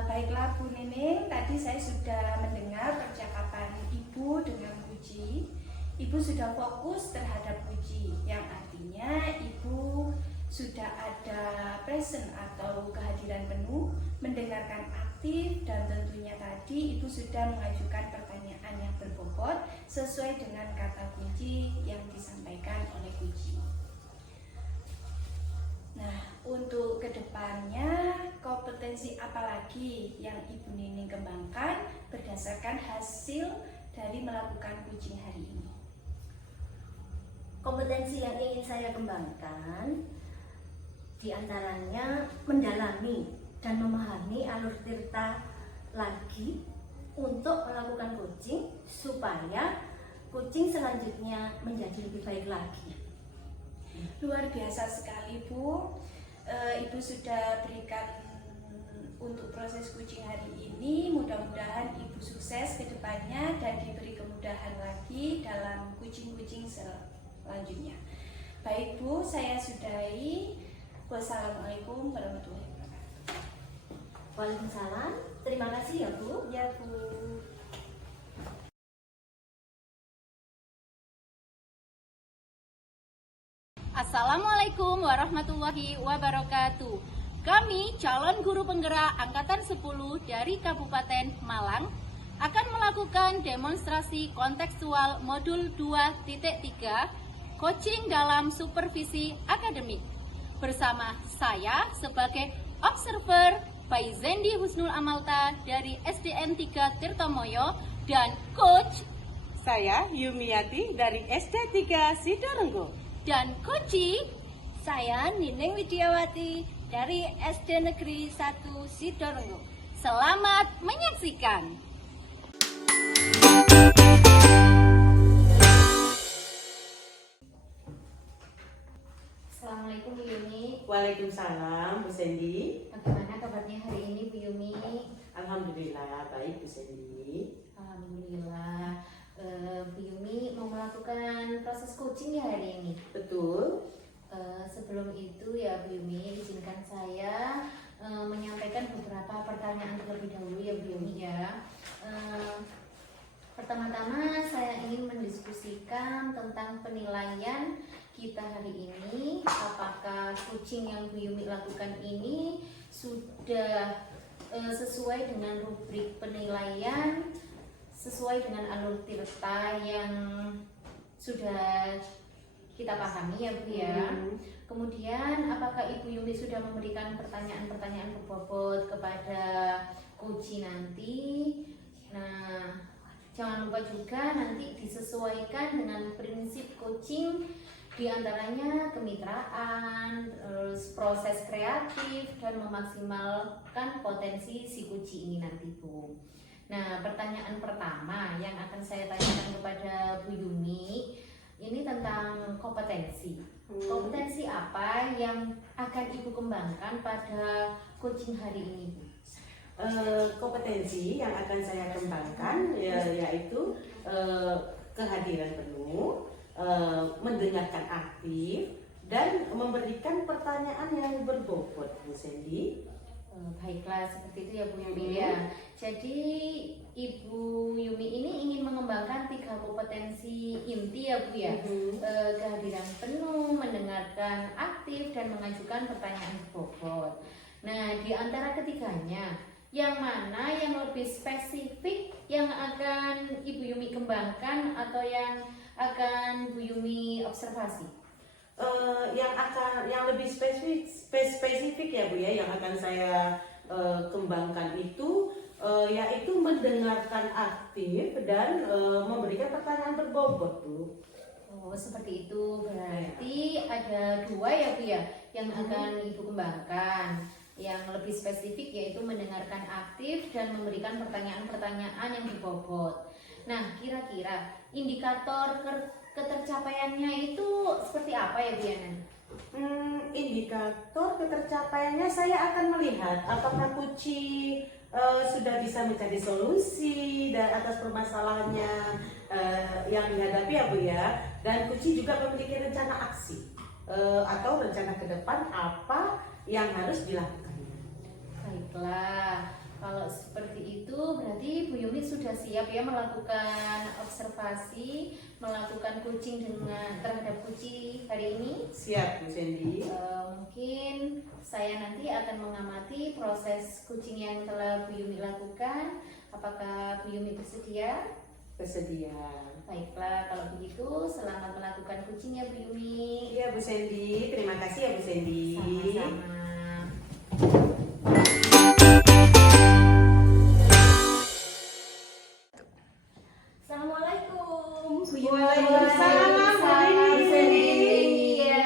Baiklah Bu Nining, tadi saya sudah mendengar percakapan Ibu dengan kucing. Ibu sudah fokus terhadap kucing, yang artinya Ibu sudah ada present atau kehadiran penuh, mendengarkan aktif, dan tentunya tadi Ibu sudah mengajukan pertanyaan yang berbobot sesuai dengan kata kunci yang disampaikan oleh kunci. Nah, untuk kedepannya kompetensi apa lagi yang Ibu Nining kembangkan berdasarkan hasil dari melakukan coaching hari ini? Kompetensi yang ingin saya kembangkan diantaranya mendalami dan memahami alur tirta lagi untuk melakukan coaching supaya coaching selanjutnya menjadi lebih baik lagi. Luar biasa sekali Bu, Ibu sudah berikan untuk proses coaching hari ini. Mudah-mudahan Ibu sukses ke depannya dan diberi kemudahan lagi dalam coaching-coaching selanjutnya. Baik Bu, saya sudahi. Wassalamualaikum warahmatullahi wabarakatuh. Waalaikumsalam. Terima kasih ya Bu. Ya Bu. Assalamualaikum warahmatullahi wabarakatuh. Kami calon guru penggerak Angkatan 10 dari Kabupaten Malang akan melakukan demonstrasi kontekstual modul 2.3 coaching dalam supervisi akademik bersama saya sebagai observer Faizendi Husnul Amalta dari SDN 3 Tirtomoyo dan coach Saya Yumiati dari SD 3 Sidoarjo. dan kunci saya Nining Widiawati dari SD Negeri 1 Sidoarjo. Selamat menyaksikan. Assalamualaikum Bu Yumi. Waalaikumsalam Bu Sendi. Bagaimana kabarnya hari ini Bu Yumi? Alhamdulillah baik Bu Sendi. Alhamdulillah. Bu Yumi mau melakukan proses coaching ya hari ini. Betul. Sebelum itu ya Bu Yumi, izinkan saya menyampaikan beberapa pertanyaan terlebih dahulu ya Bu Yumi ya. Pertama-tama saya ingin mendiskusikan tentang penilaian kita hari ini. Apakah coaching yang Bu Yumi lakukan ini sudah sesuai dengan rubrik penilaian, sesuai dengan alur tirta yang sudah kita pahami ya Bu ya. Kemudian apakah Ibu Yumi sudah memberikan pertanyaan-pertanyaan berbobot kepada coach nanti. Nah, jangan lupa juga nanti disesuaikan dengan prinsip coaching, diantaranya kemitraan, terus proses kreatif dan memaksimalkan potensi si coach ini nanti Bu. Nah, pertanyaan pertama yang akan saya tanyakan kepada Bu Yumi ini tentang kompetensi. Kompetensi apa yang akan Ibu kembangkan pada coaching hari ini, Bu? Kompetensi yang akan saya kembangkan yaitu kehadiran penuh, mendengarkan aktif, dan memberikan pertanyaan yang berbobot Bu Sendi. Baiklah, seperti itu ya Bu Yumi ya. Jadi Ibu Yumi ini ingin mengembangkan 3 kompetensi inti ya Bu ya. Kehadiran penuh, mendengarkan aktif, dan mengajukan pertanyaan berbobot. Nah, di antara ketiganya, yang mana yang lebih spesifik yang akan Ibu Yumi kembangkan atau yang akan Bu Yumi observasi? Yang lebih spesifik ya Bu ya, yang akan saya kembangkan itu yaitu mendengarkan aktif dan memberikan pertanyaan berbobot Bu. Oh, seperti itu. Berarti ada 2 ya Bu ya yang akan Ibu kembangkan. Yang lebih spesifik yaitu mendengarkan aktif dan memberikan pertanyaan-pertanyaan yang berbobot. Nah, kira-kira indikator ketercapaiannya itu seperti apa ya Bu Yana? Indikator ketercapaiannya saya akan melihat apakah Kuci sudah bisa mencari solusi dan atas permasalahannya yang dihadapi ya Bu ya, dan Kuci juga memiliki rencana aksi atau rencana ke depan apa yang harus dilakukannya. Baiklah, Kalau seperti itu berarti Bu Yumi sudah siap ya melakukan observasi, melakukan coaching terhadap Kuci hari ini. Siap Bu Sandy. Mungkin saya nanti akan mengamati proses coaching yang telah Bu Yumi lakukan. Apakah Bu Yumi bersedia? Bersedia. Baiklah, kalau begitu selamat melakukan coaching ya Bu Yumi. Iya Bu Sandy, terima kasih ya Bu Sandy. Sama-sama. Assalamualaikum Bu Yumi. Waalaikumsalam, Bu Nini. Iya.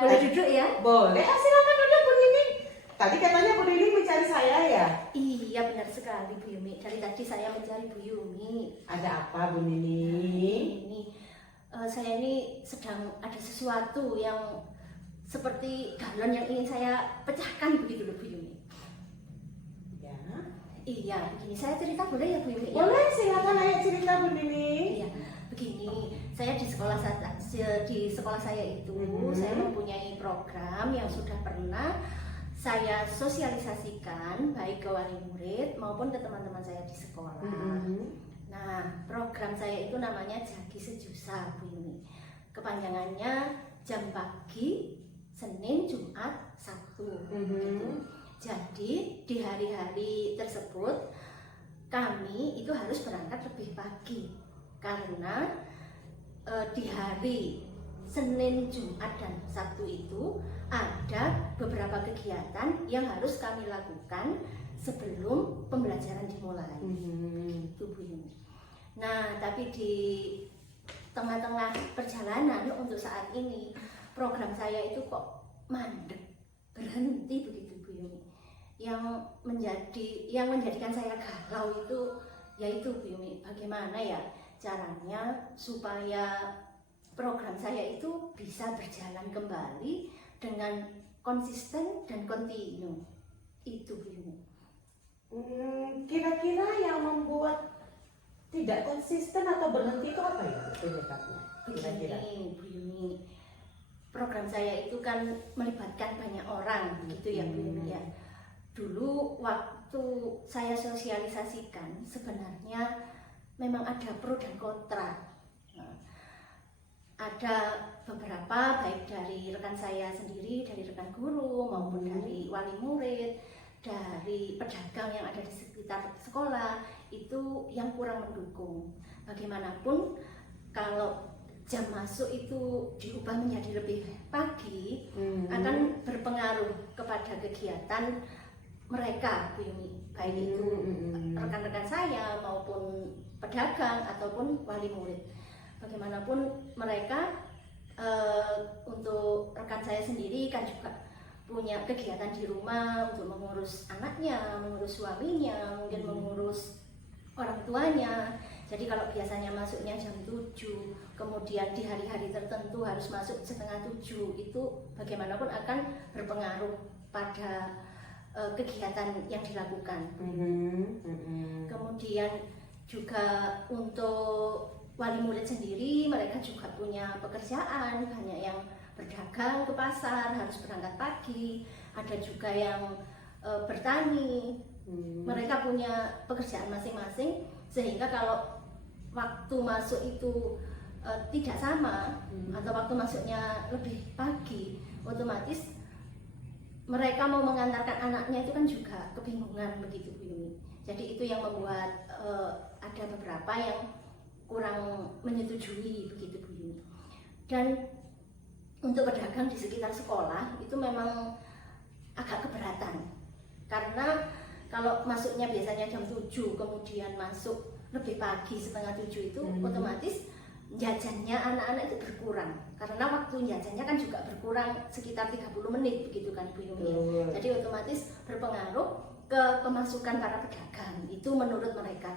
Boleh duduk ya? Boleh, silakan duduk Bu Nini. Tadi katanya Bu Nini mencari saya ya? Iya benar sekali Bu Yumi. Dari tadi saya mencari Bu Yumi. Ada apa Bu Nini? Ini saya ini sedang ada sesuatu yang seperti galon yang ingin saya pecahkan begitu loh Bu Yumi. Ya. Iya, begini saya cerita boleh ya Bu Yumi? Boleh, silakan ayo cerita Bu Nini. Iya, begini saya di sekolah saya itu saya mempunyai program yang sudah pernah saya sosialisasikan baik ke wali murid maupun ke teman-teman saya di sekolah. Nah, program saya itu namanya Jagi Sejusa Bu Yumi. Kepanjangannya jam pagi Senin, Jumat, Sabtu. Gitu. Jadi di hari-hari tersebut kami itu harus berangkat lebih pagi karena di hari Senin, Jumat, dan Sabtu itu ada beberapa kegiatan yang harus kami lakukan sebelum pembelajaran dimulai. Itu Bu Yumi. Nah, tapi di tengah-tengah perjalanan untuk saat ini program saya itu kok mandek, berhenti begitu Bu Yumi. Yang menjadikan saya galau itu yaitu Bu Yumi, bagaimana ya caranya supaya program saya itu bisa berjalan kembali dengan konsisten dan kontinu. Itu Bu Yumi. Kira-kira yang membuat tidak konsisten atau berhenti itu apa ya penyebabnya? Kira-kira. Begini Bu Yumi, program saya itu kan melibatkan banyak orang gitu ya Bu Yumi ya. Dulu waktu saya sosialisasikan sebenarnya memang ada pro dan kontra. Ada beberapa baik dari rekan saya sendiri, dari rekan guru maupun dari wali murid, dari pedagang yang ada di sekitar sekolah itu yang kurang mendukung. Bagaimanapun kalau jam masuk itu diubah menjadi lebih pagi akan berpengaruh kepada kegiatan mereka Bu Yumi, baik itu rekan-rekan saya maupun pedagang ataupun wali murid. Bagaimanapun mereka untuk rekan saya sendiri kan juga punya kegiatan di rumah untuk mengurus anaknya, mengurus suaminya, mungkin mengurus orang tuanya. Jadi kalau biasanya masuknya jam 7, kemudian di hari-hari tertentu harus masuk setengah 7, itu bagaimanapun akan berpengaruh pada kegiatan yang dilakukan. Kemudian juga untuk wali murid sendiri, mereka juga punya pekerjaan, banyak yang berdagang ke pasar, harus berangkat pagi, ada juga yang bertani. Mereka punya pekerjaan masing-masing, sehingga kalau waktu masuk itu tidak sama atau waktu masuknya lebih pagi, otomatis mereka mau mengantarkan anaknya itu kan juga kebingungan begitu Bu Yumi. Jadi itu yang membuat ada beberapa yang kurang menyetujui begitu Bu Yumi. Dan untuk pedagang di sekitar sekolah itu memang agak keberatan, karena kalau masuknya biasanya jam 7 kemudian masuk lebih pagi setengah 7 itu otomatis jajannya anak-anak itu berkurang, karena waktu jajannya kan juga berkurang sekitar 30 menit begitu kan Bu Yumi. Jadi otomatis berpengaruh ke pemasukan para pedagang itu menurut mereka.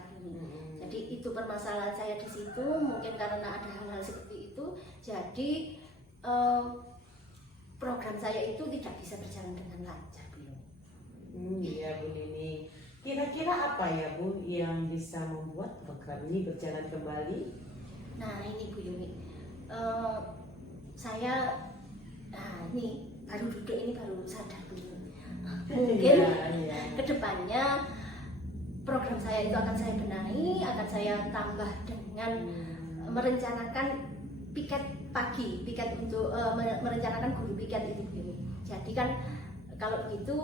Jadi itu permasalahan saya di situ, mungkin karena ada hal-hal seperti itu, jadi program saya itu tidak bisa berjalan dengan lancar Bu Yumi. Iya Bu Nini. Kira-kira apa ya Bu yang bisa membuat program ini berjalan kembali? Nah ini Bu Yumi, saya ini baru duduk ini baru sadar Bu Yumi. Mungkin kedepannya program saya itu akan saya benahi, akan saya tambah dengan merencanakan piket pagi, piket untuk merencanakan guru piket itu begini. Jadi kan kalau begitu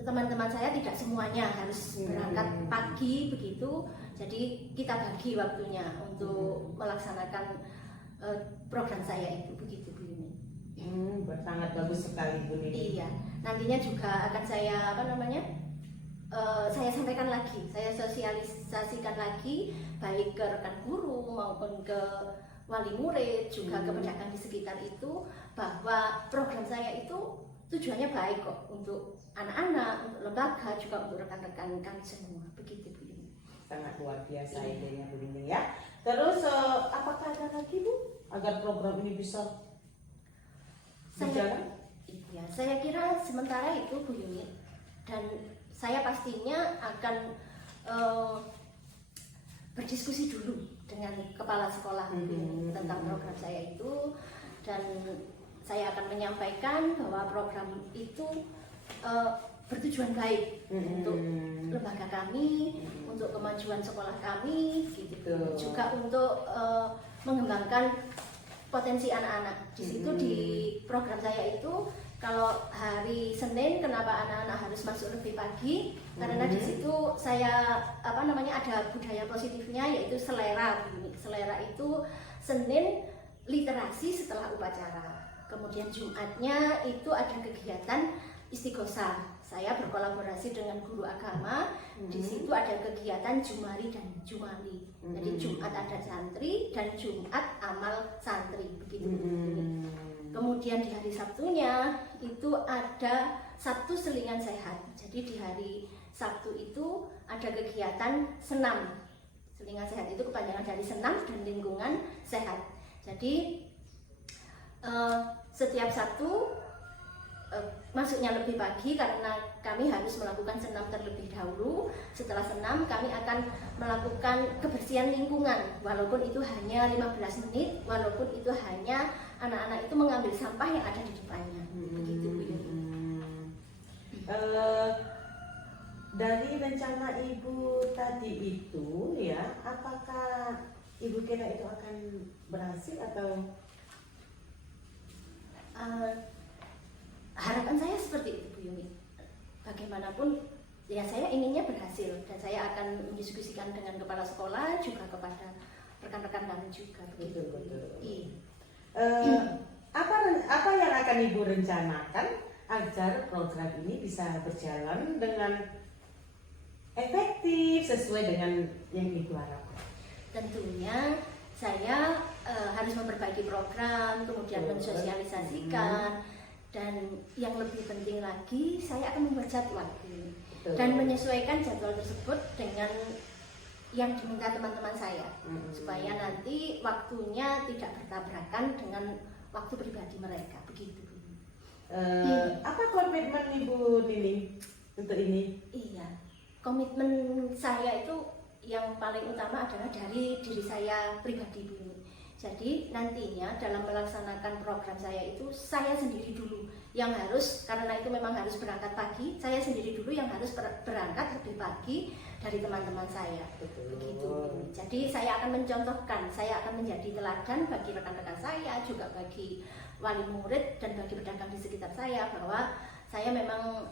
teman-teman saya tidak semuanya harus berangkat pagi begitu. Jadi kita bagi waktunya untuk melaksanakan program saya itu begitu Bu Yuni. Sangat bagus sekali Bu Nini. Iya, nantinya juga akan saya saya sampaikan lagi, saya sosialisasikan lagi baik ke rekan guru maupun ke wali murid juga ke pedagang di sekitar itu bahwa program saya itu tujuannya baik kok untuk anak-anak, untuk lembaga juga untuk rekan-rekan kami semua begitu Bu Yuni. Sangat luar biasa idenya Bu Nini ya. Terus apakah ada lagi Bu agar program ini bisa berjalan? Iya, saya kira sementara itu Bu Yuni, dan saya pastinya akan berdiskusi dulu dengan kepala sekolah tentang program saya itu, dan saya akan menyampaikan bahwa program itu bertujuan baik untuk lembaga kami, untuk kemajuan sekolah kami, gitu. Juga untuk mengembangkan potensi anak-anak. Di situ di program saya itu kalau hari Senin kenapa anak-anak harus masuk lebih pagi? Karena di situ saya ada budaya positifnya yaitu selera. Selera itu Senin literasi setelah upacara. Kemudian Jumatnya itu ada kegiatan istighosah. Saya berkolaborasi dengan guru agama. Di situ ada kegiatan Jumari dan Jumali. Jadi Jumat ada santri dan Jumat amal santri begitu. Kemudian di hari Sabtunya itu ada Sabtu Selingan Sehat. Jadi di hari Sabtu itu ada kegiatan senam. Selingan Sehat itu kepanjangan dari senam dan lingkungan sehat. Jadi setiap Sabtu masuknya lebih pagi karena kami harus melakukan senam terlebih dahulu. Setelah senam kami akan melakukan kebersihan lingkungan walaupun itu hanya 15 menit, walaupun itu hanya anak-anak itu mengambil sampah yang ada di depannya. Begitu Bu Yuni. Dari rencana Ibu tadi itu ya, apakah Ibu kira itu akan berhasil atau harapan saya seperti itu Bu Yuni. Bagaimanapun ya saya inginnya berhasil, dan saya akan mendiskusikan dengan kepala sekolah juga kepada rekan-rekan kami juga. betul? Iya. Apa yang akan Ibu rencanakan agar program ini bisa berjalan dengan efektif sesuai dengan yang Ibu harapkan? Tentunya saya harus memperbaiki program, kemudian mensosialisasikan, dan yang lebih penting lagi saya akan membuat jadwal dan menyesuaikan jadwal tersebut dengan yang diminta teman-teman saya supaya nanti waktunya tidak bertabrakan dengan waktu pribadi mereka begitu. Apa komitmen Ibu Nini untuk ini? Iya, komitmen saya itu yang paling utama adalah dari diri saya pribadi Bu. Jadi nantinya dalam melaksanakan program saya itu saya sendiri dulu yang harus, karena itu memang harus berangkat pagi, saya sendiri dulu yang harus berangkat lebih pagi dari teman-teman saya. Begitu. Jadi saya akan mencontohkan, saya akan menjadi teladan bagi rekan-rekan saya, juga bagi wali murid dan bagi pedagang di sekitar saya bahwa saya memang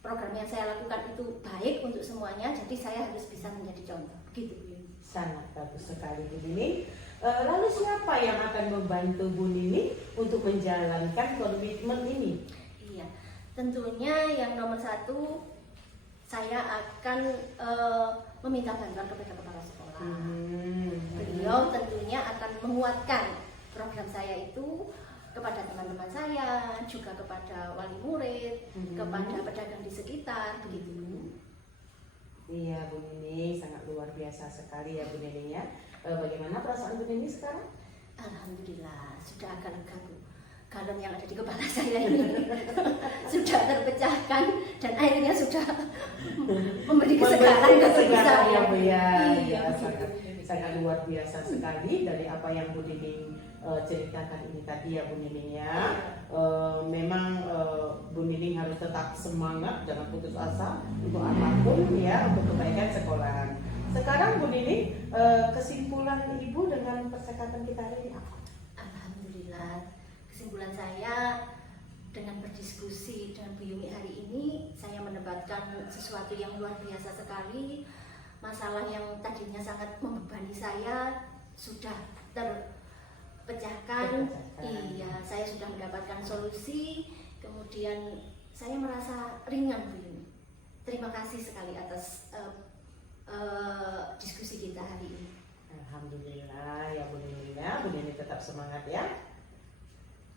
program yang saya lakukan itu baik untuk semuanya, jadi saya harus bisa menjadi contoh. Begitu Bu. Sangat bagus sekali Bu Nini. Lalu siapa yang akan membantu Bu Nini untuk menjalankan komitmen ini? Iya, tentunya yang nomor satu saya akan meminta bantuan kepada kepala sekolah. Beliau tentunya akan menguatkan program saya itu kepada teman-teman saya, juga kepada wali murid, kepada pedagang di sekitar, begitu. Iya Bu Nini, sangat luar biasa sekali ya Bu Nini ya. Bagaimana perasaan Bu Nini sekarang? Alhamdulillah, sudah agak lega Bu. Galon yang ada di kepala saya ini sudah terpecahkan dan airnya sudah memberi kesegaran ya Bu ya. Iya, Sangat. sangat luar biasa sekali dari apa yang Bu Nining ceritakan ini tadi ya Bu Nining ya. Memang Bu Nining harus tetap semangat, jangan putus asa untuk apapun ya, untuk kebaikan sekolahan. Sekarang Bu Nining, kesimpulan Ibu dengan percakapan kita hari ini apa? Alhamdulillah, kesimpulan saya dengan berdiskusi dengan Bu Yumi hari ini, saya mendapatkan sesuatu yang luar biasa sekali. Masalah yang tadinya sangat membebani saya sudah terpecahkan. Iya, saya sudah mendapatkan solusi. Kemudian saya merasa ringan, Bu Yumi. Terima kasih sekali atas diskusi kita hari ini. Alhamdulillah ya Bu Nining ya, Bu Nining tetap semangat ya.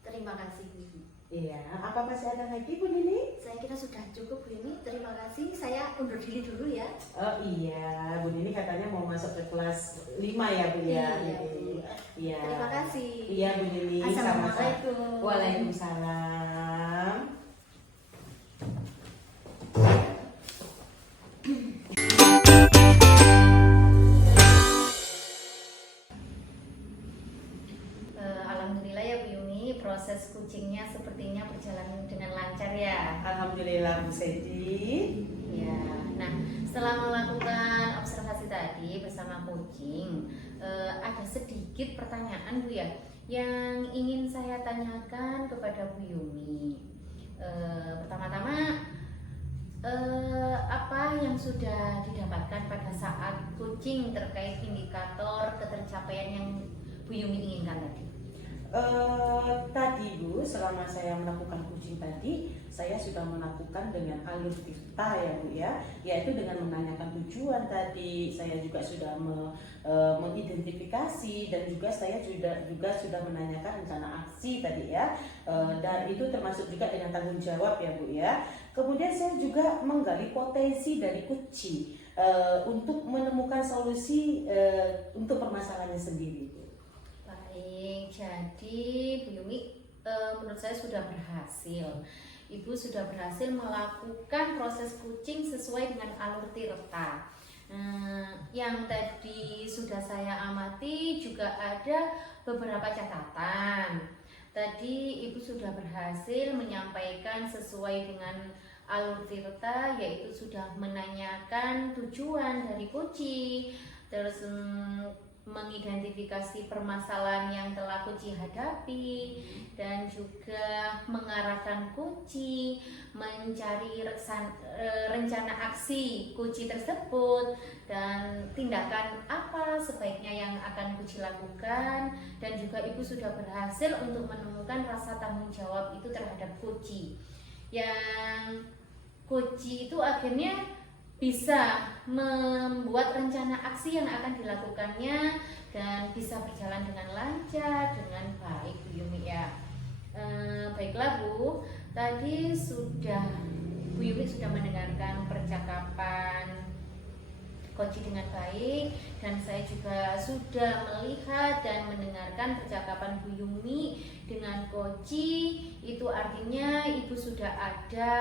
Terima kasih, Bu Yumi. Iya, apa masih ada lagi Bu Nining? Saya kira sudah cukup, Bu Yumi. Terima kasih. Saya undur diri dulu ya. Oh iya, Bu Nining katanya mau masuk ke kelas 5 ya Bu ya. Iya, Bu. Iya. Terima kasih. Iya Bu Nining. Assalamualaikum. Waalaikumsalam. Alhamdulillah ya Bu Yumi, proses coachingnya sepertinya berjalan dengan lancar ya. Alhamdulillah Bu Sedi. Ya, nah setelah melakukan observasi tadi bersama coaching, ada sedikit pertanyaan Bu ya, yang ingin saya tanyakan kepada Bu Yumi. Pertama-tama, apa yang sudah didapatkan pada saat coaching terkait indikator ketercapaian yang Bu Yumi inginkan tadi? Tadi Bu, selama saya melakukan coaching tadi, saya sudah melakukan dengan alur tirta ya Bu ya, yaitu dengan menanyakan tujuan tadi. Saya juga sudah mengidentifikasi dan juga saya juga sudah menanyakan rencana aksi tadi ya, dan itu termasuk juga dengan tanggung jawab ya Bu ya. Kemudian saya juga menggali potensi dari coaching untuk menemukan solusi untuk permasalahannya sendiri Bu. Baik, jadi Bu Yumi menurut saya sudah berhasil. Ibu sudah berhasil melakukan proses coaching sesuai dengan alur tirta. Yang tadi sudah saya amati juga ada beberapa catatan. Tadi Ibu sudah berhasil menyampaikan sesuai dengan alur tirta, yaitu sudah menanyakan tujuan dari coaching, terus mengidentifikasi permasalahan yang telah Kuci hadapi, dan juga mengarahkan Kuci mencari rencana aksi Kuci tersebut dan tindakan apa sebaiknya yang akan Kuci lakukan. Dan juga Ibu sudah berhasil untuk menemukan rasa tanggung jawab itu terhadap Kuci, yang Kuci itu akhirnya bisa membuat rencana aksi yang akan dilakukannya dan bisa berjalan dengan lancar, dengan baik Bu Yumi ya. Baiklah Bu, tadi Bu Yumi sudah mendengarkan percakapan Koci dengan baik, dan saya juga sudah melihat dan mendengarkan percakapan Bu Yumi dengan Koci. Itu artinya Ibu sudah ada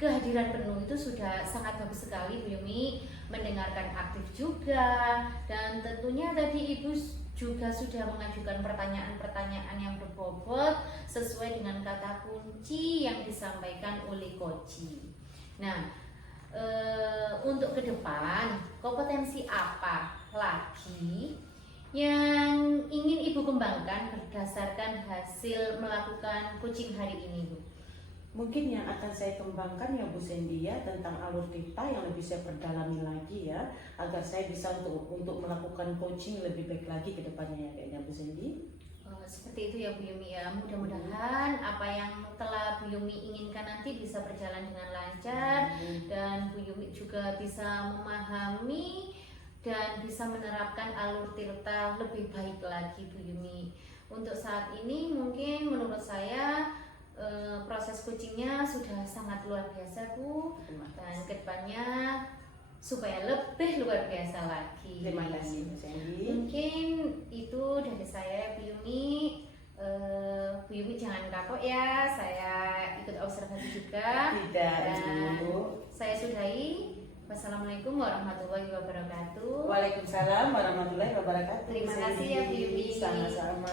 kehadiran penuh, itu sudah sangat bagus sekali Bu Yumi, mendengarkan aktif juga, dan tentunya tadi Ibu juga sudah mengajukan pertanyaan-pertanyaan yang berbobot sesuai dengan kata kunci yang disampaikan oleh Koci. Nah, untuk ke depan kompetensi apa lagi yang ingin Ibu kembangkan berdasarkan hasil melakukan coaching hari ini Bu? Mungkin yang akan saya kembangkan ya Bu Sendi ya, tentang alur tirta yang lebih saya perdalami lagi ya, agar saya bisa untuk melakukan coaching lebih baik lagi ke depannya ya kayaknya Bu Sendi. Seperti itu ya Bu Yumi ya, mudah-mudahan apa yang telah Bu Yumi inginkan nanti bisa berjalan dengan lancar, dan Bu Yumi juga bisa memahami dan bisa menerapkan alur tirta lebih baik lagi Bu Yumi. Untuk saat ini mungkin menurut saya proses coachingnya sudah sangat luar biasa Bu, dan kedepannya supaya lebih luar biasa lagi. Terima kasih Bu Sendi. Mungkin itu dari saya Bu Yumi. Bu Yumi jangan kapok ya, saya ikut observasi juga. Tidak, dan Bu. saya sudahi. Wassalamualaikum warahmatullahi wabarakatuh. Waalaikumsalam warahmatullahi wabarakatuh. Terima kasih ya, Bu Yumi. Sama-sama.